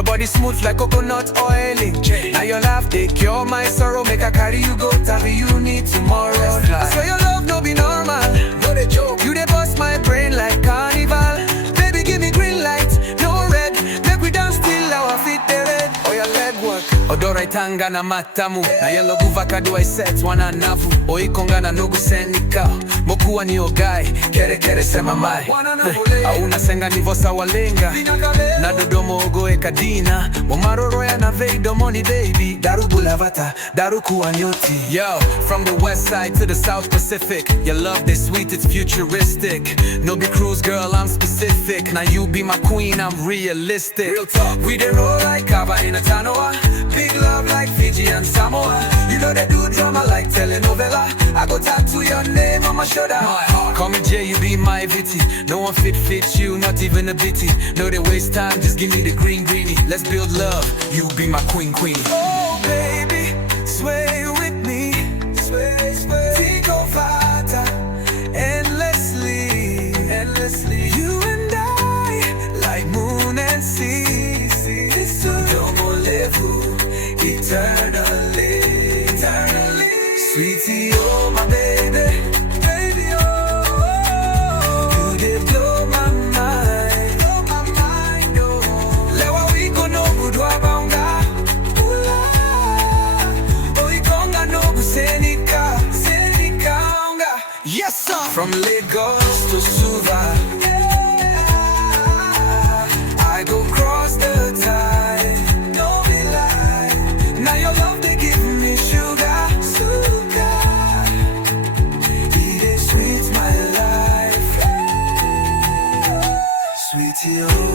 Your body smooth like coconut oily. Now your laugh, they cure my sorrow. Make I carry you go, tell me you need tomorrow. I swear your love no be normal, no they joke. You they bust my brain like carnival. Baby give me green light, no red. Make we dance till our feet they red. Oh your leg work odora itanga na matamu. Na yellow guva kadua iset wana navu. Oikonga na nugu senika. Mokuwa ni ogai, kere kere sema mai. Auna senga nivosa walenga. Na dodomo ogoe kadina. Momaroro ya na veido money baby. Daru bulavata, daru kuwa nyoti. Yo, from the west side to the South Pacific. Your love they sweet, it's futuristic. No be cruise girl, I'm specific. Now you be my queen, I'm realistic. Real talk, we dey roll like Kaba in a Tanoa. Big love like Fiji and Samoa. You know they do drama like telenovela. I go tattoo your name on my shoulder. Call me Jay, you be my vitty. No one fit you, not even a bitty. No they waste time, just give me the green greenie. Let's build love, you be my queen queenie. Oh baby, sway with me. Sway, sway. Tico Fata, endlessly, endlessly. You and I, like moon and sea. This domo levu, eternally, eternally. Sweetie, oh my baby. Yes sir. From Lagos to Suva, I go cross the tide, no be lie. Now your love they give me sugar, sugar. It is sweet my life, sweetie oh.